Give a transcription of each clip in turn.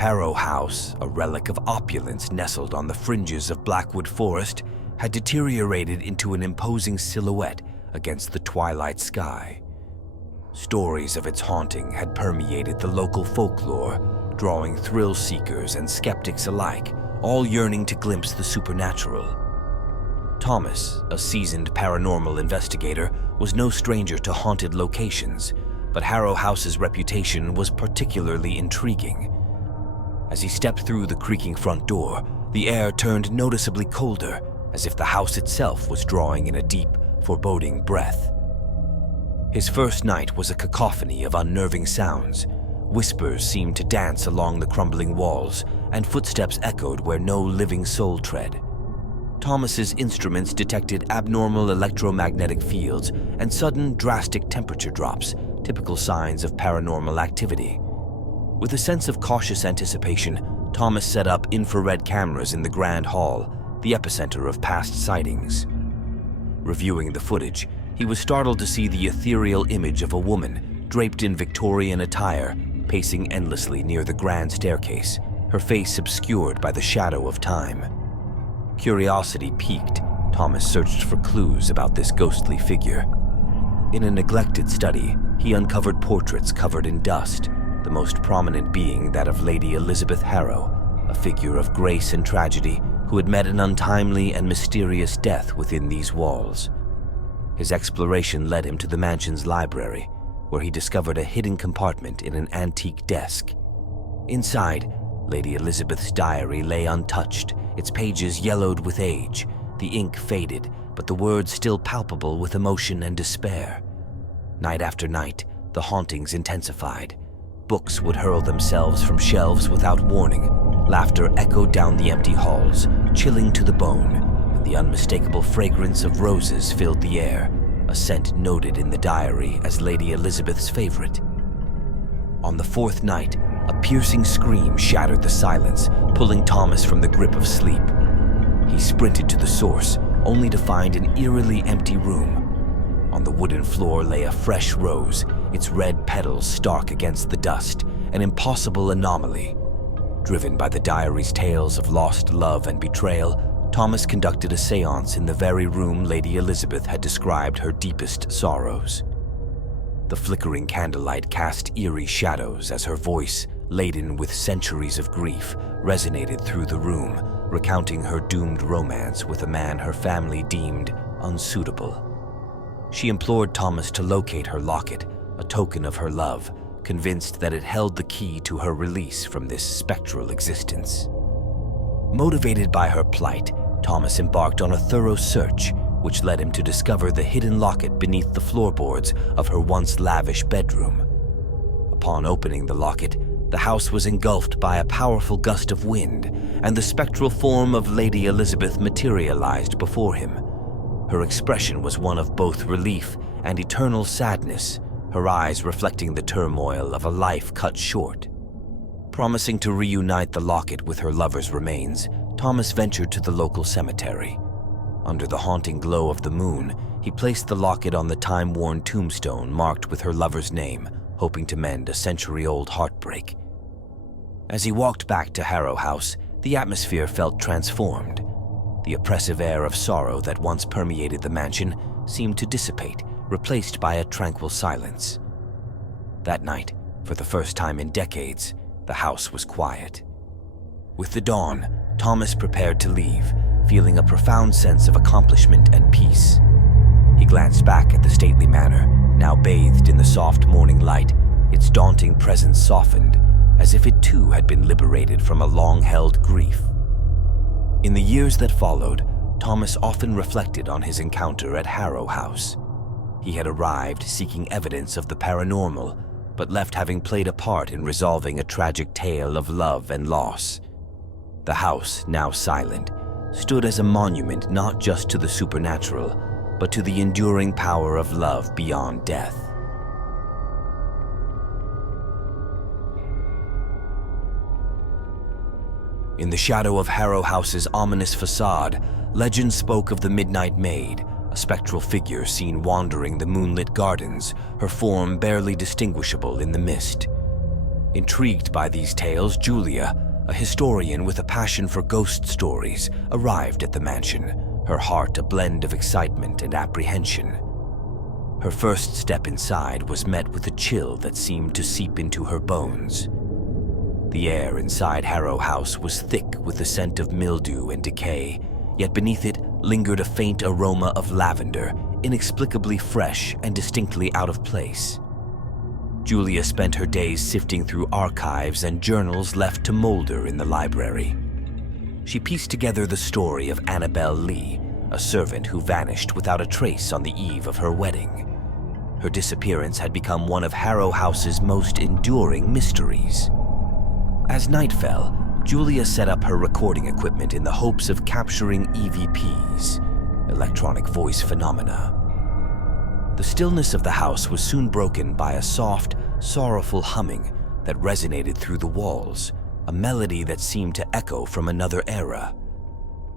Harrow House, a relic of opulence nestled on the fringes of Blackwood Forest, had deteriorated into an imposing silhouette against the twilight sky. Stories of its haunting had permeated the local folklore, drawing thrill seekers and skeptics alike, all yearning to glimpse the supernatural. Thomas, a seasoned paranormal investigator, was no stranger to haunted locations, but Harrow House's reputation was particularly intriguing. As he stepped through the creaking front door, the air turned noticeably colder, as if the house itself was drawing in a deep, foreboding breath. His first night was a cacophony of unnerving sounds. Whispers seemed to dance along the crumbling walls, and footsteps echoed where no living soul tread. Thomas's instruments detected abnormal electromagnetic fields and sudden, drastic temperature drops, typical signs of paranormal activity. With a sense of cautious anticipation, Thomas set up infrared cameras in the grand hall, the epicenter of past sightings. Reviewing the footage, he was startled to see the ethereal image of a woman, draped in Victorian attire, pacing endlessly near the grand staircase, her face obscured by the shadow of time. Curiosity piqued, Thomas searched for clues about this ghostly figure. In a neglected study, he uncovered portraits covered in dust, the most prominent being that of Lady Elizabeth Harrow, a figure of grace and tragedy who had met an untimely and mysterious death within these walls. His exploration led him to the mansion's library, where he discovered a hidden compartment in an antique desk. Inside, Lady Elizabeth's diary lay untouched, its pages yellowed with age, the ink faded, but the words still palpable with emotion and despair. Night after night, the hauntings intensified. Books would hurl themselves from shelves without warning. Laughter echoed down the empty halls, chilling to the bone, and the unmistakable fragrance of roses filled the air, a scent noted in the diary as Lady Elizabeth's favorite. On the fourth night, a piercing scream shattered the silence, pulling Thomas from the grip of sleep. He sprinted to the source, only to find an eerily empty room. On the wooden floor lay a fresh rose, its red petals stark against the dust, an impossible anomaly. Driven by the diary's tales of lost love and betrayal, Thomas conducted a séance in the very room Lady Elizabeth had described her deepest sorrows. The flickering candlelight cast eerie shadows as her voice, laden with centuries of grief, resonated through the room, recounting her doomed romance with a man her family deemed unsuitable. She implored Thomas to locate her locket, a token of her love, convinced that it held the key to her release from this spectral existence. Motivated by her plight, Thomas embarked on a thorough search, which led him to discover the hidden locket beneath the floorboards of her once lavish bedroom. Upon opening the locket, the house was engulfed by a powerful gust of wind, and the spectral form of Lady Elizabeth materialized before him. Her expression was one of both relief and eternal sadness, her eyes reflecting the turmoil of a life cut short. Promising to reunite the locket with her lover's remains, Thomas ventured to the local cemetery. Under the haunting glow of the moon, he placed the locket on the time-worn tombstone marked with her lover's name, hoping to mend a century-old heartbreak. As he walked back to Harrow House, the atmosphere felt transformed. The oppressive air of sorrow that once permeated the mansion seemed to dissipate, replaced by a tranquil silence. That night, for the first time in decades, the house was quiet. With the dawn, Thomas prepared to leave, feeling a profound sense of accomplishment and peace. He glanced back at the stately manor, now bathed in the soft morning light, its daunting presence softened, as if it too had been liberated from a long-held grief. In the years that followed, Thomas often reflected on his encounter at Harrow House. He had arrived seeking evidence of the paranormal, but left having played a part in resolving a tragic tale of love and loss. The house, now silent, stood as a monument not just to the supernatural, but to the enduring power of love beyond death. In the shadow of Harrow House's ominous facade, legend spoke of the Midnight Maid, a spectral figure seen wandering the moonlit gardens, her form barely distinguishable in the mist. Intrigued by these tales, Julia, a historian with a passion for ghost stories, arrived at the mansion, her heart a blend of excitement and apprehension. Her first step inside was met with a chill that seemed to seep into her bones. The air inside Harrow House was thick with the scent of mildew and decay, yet beneath it lingered a faint aroma of lavender, inexplicably fresh and distinctly out of place. Julia spent her days sifting through archives and journals left to molder in the library. She pieced together the story of Annabel Lee, a servant who vanished without a trace on the eve of her wedding. Her disappearance had become one of Harrow House's most enduring mysteries. As night fell, Julia set up her recording equipment in the hopes of capturing EVPs, electronic voice phenomena. The stillness of the house was soon broken by a soft, sorrowful humming that resonated through the walls, a melody that seemed to echo from another era.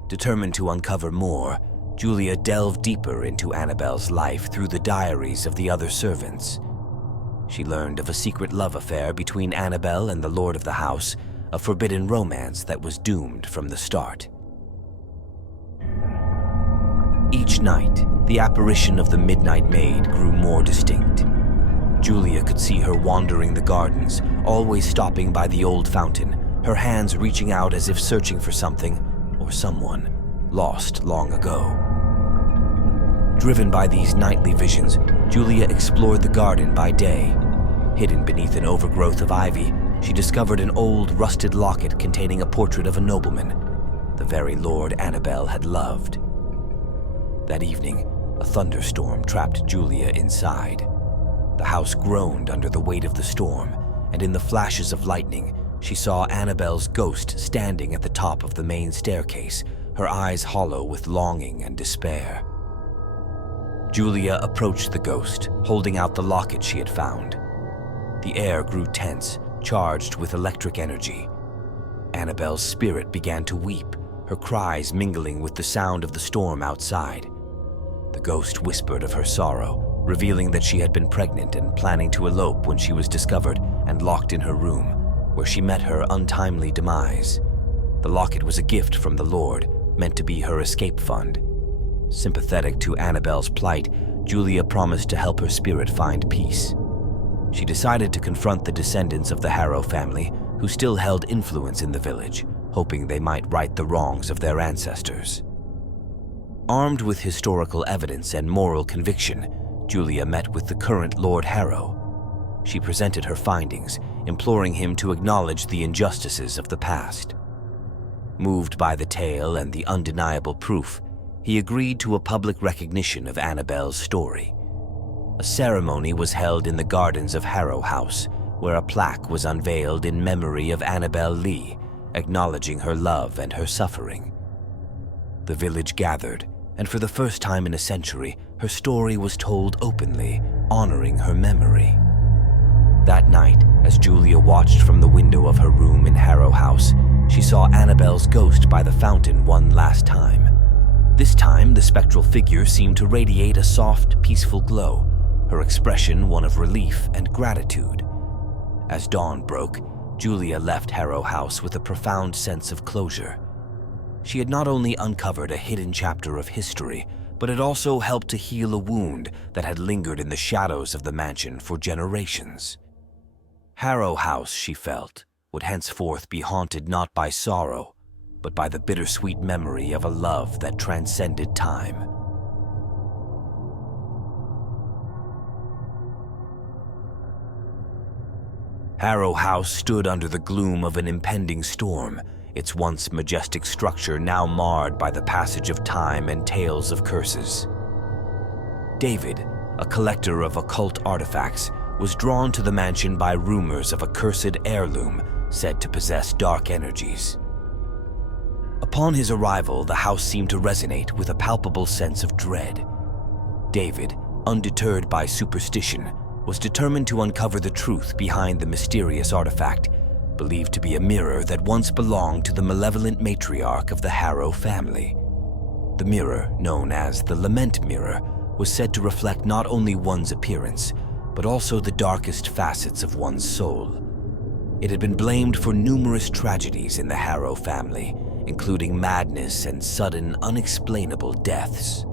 Determined to uncover more, Julia delved deeper into Annabel's life through the diaries of the other servants. She learned of a secret love affair between Annabel and the lord of the house, a forbidden romance that was doomed from the start. Each night, the apparition of the Midnight Maid grew more distinct. Julia could see her wandering the gardens, always stopping by the old fountain, her hands reaching out as if searching for something or someone lost long ago. Driven by these nightly visions, Julia explored the garden by day. Hidden beneath an overgrowth of ivy, she discovered an old, rusted locket containing a portrait of a nobleman, the very lord Annabel had loved. That evening, a thunderstorm trapped Julia inside. The house groaned under the weight of the storm, and in the flashes of lightning, she saw Annabel's ghost standing at the top of the main staircase, her eyes hollow with longing and despair. Julia approached the ghost, holding out the locket she had found. The air grew tense, charged with electric energy. Annabel's spirit began to weep, her cries mingling with the sound of the storm outside. The ghost whispered of her sorrow, revealing that she had been pregnant and planning to elope when she was discovered and locked in her room, where she met her untimely demise. The locket was a gift from the Lord, meant to be her escape fund. Sympathetic to Annabel's plight, Julia promised to help her spirit find peace. She decided to confront the descendants of the Harrow family, who still held influence in the village, hoping they might right the wrongs of their ancestors. Armed with historical evidence and moral conviction, Julia met with the current Lord Harrow. She presented her findings, imploring him to acknowledge the injustices of the past. Moved by the tale and the undeniable proof, he agreed to a public recognition of Annabel's story. A ceremony was held in the gardens of Harrow House, where a plaque was unveiled in memory of Annabel Lee, acknowledging her love and her suffering. The village gathered, and for the first time in a century, her story was told openly, honoring her memory. That night, as Julia watched from the window of her room in Harrow House, she saw Annabel's ghost by the fountain one last time. This time, the spectral figure seemed to radiate a soft, peaceful glow, her expression one of relief and gratitude. As dawn broke, Julia left Harrow House with a profound sense of closure. She had not only uncovered a hidden chapter of history, but had also helped to heal a wound that had lingered in the shadows of the mansion for generations. Harrow House, she felt, would henceforth be haunted not by sorrow, but by the bittersweet memory of a love that transcended time. Harrow House stood under the gloom of an impending storm, its once majestic structure now marred by the passage of time and tales of curses. David, a collector of occult artifacts, was drawn to the mansion by rumors of a cursed heirloom said to possess dark energies. Upon his arrival, the house seemed to resonate with a palpable sense of dread. David, undeterred by superstition, was determined to uncover the truth behind the mysterious artifact, believed to be a mirror that once belonged to the malevolent matriarch of the Harrow family. The mirror, known as the Lament Mirror, was said to reflect not only one's appearance, but also the darkest facets of one's soul. It had been blamed for numerous tragedies in the Harrow family, including madness and sudden, unexplainable deaths.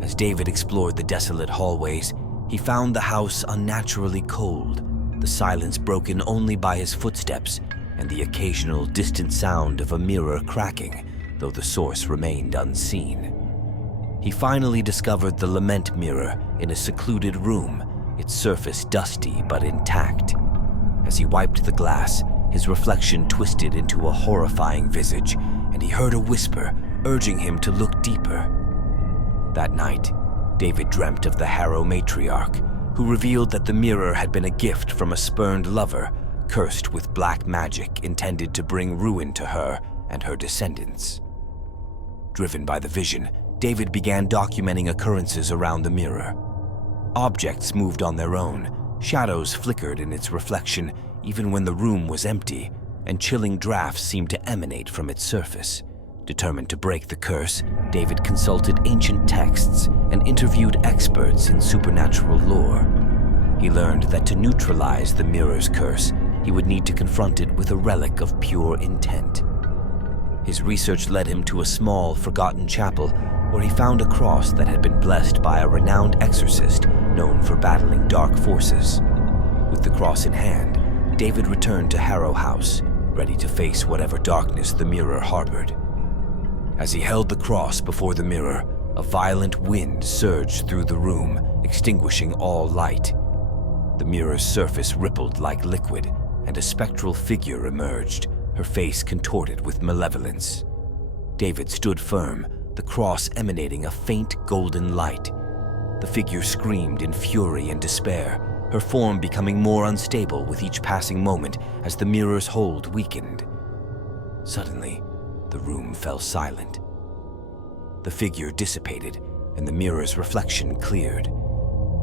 As David explored the desolate hallways, he found the house unnaturally cold, the silence broken only by his footsteps and the occasional distant sound of a mirror cracking, though the source remained unseen. He finally discovered the lament mirror in a secluded room, its surface dusty but intact. As he wiped the glass, his reflection twisted into a horrifying visage, and he heard a whisper urging him to look deeper. That night, David dreamt of the Harrow matriarch, who revealed that the mirror had been a gift from a spurned lover, cursed with black magic intended to bring ruin to her and her descendants. Driven by the vision, David began documenting occurrences around the mirror. Objects moved on their own, shadows flickered in its reflection even when the room was empty, and chilling drafts seemed to emanate from its surface. Determined to break the curse, David consulted ancient texts and interviewed experts in supernatural lore. He learned that to neutralize the mirror's curse, he would need to confront it with a relic of pure intent. His research led him to a small, forgotten chapel where he found a cross that had been blessed by a renowned exorcist known for battling dark forces. With the cross in hand, David returned to Harrow House, ready to face whatever darkness the mirror harbored. As he held the cross before the mirror, a violent wind surged through the room, extinguishing all light. The mirror's surface rippled like liquid, and a spectral figure emerged, her face contorted with malevolence. David stood firm, the cross emanating a faint golden light. The figure screamed in fury and despair, her form becoming more unstable with each passing moment as the mirror's hold weakened. Suddenly, the room fell silent. The figure dissipated, and the mirror's reflection cleared.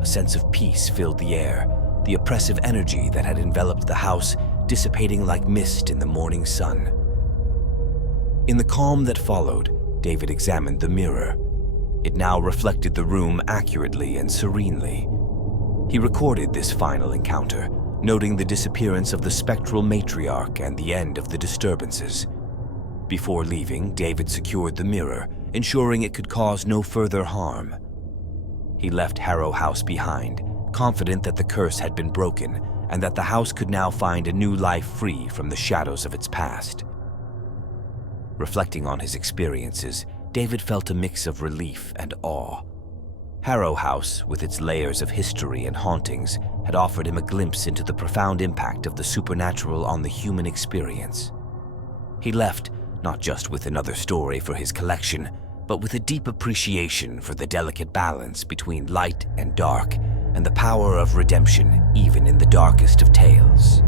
A sense of peace filled the air, the oppressive energy that had enveloped the house dissipating like mist in the morning sun. In the calm that followed, David examined the mirror. It now reflected the room accurately and serenely. He recorded this final encounter, noting the disappearance of the spectral matriarch and the end of the disturbances. Before leaving, David secured the mirror, ensuring it could cause no further harm. He left Harrow House behind, confident that the curse had been broken and that the house could now find a new life free from the shadows of its past. Reflecting on his experiences, David felt a mix of relief and awe. Harrow House, with its layers of history and hauntings, had offered him a glimpse into the profound impact of the supernatural on the human experience. He left not just with another story for his collection, but with a deep appreciation for the delicate balance between light and dark, and the power of redemption even in the darkest of tales.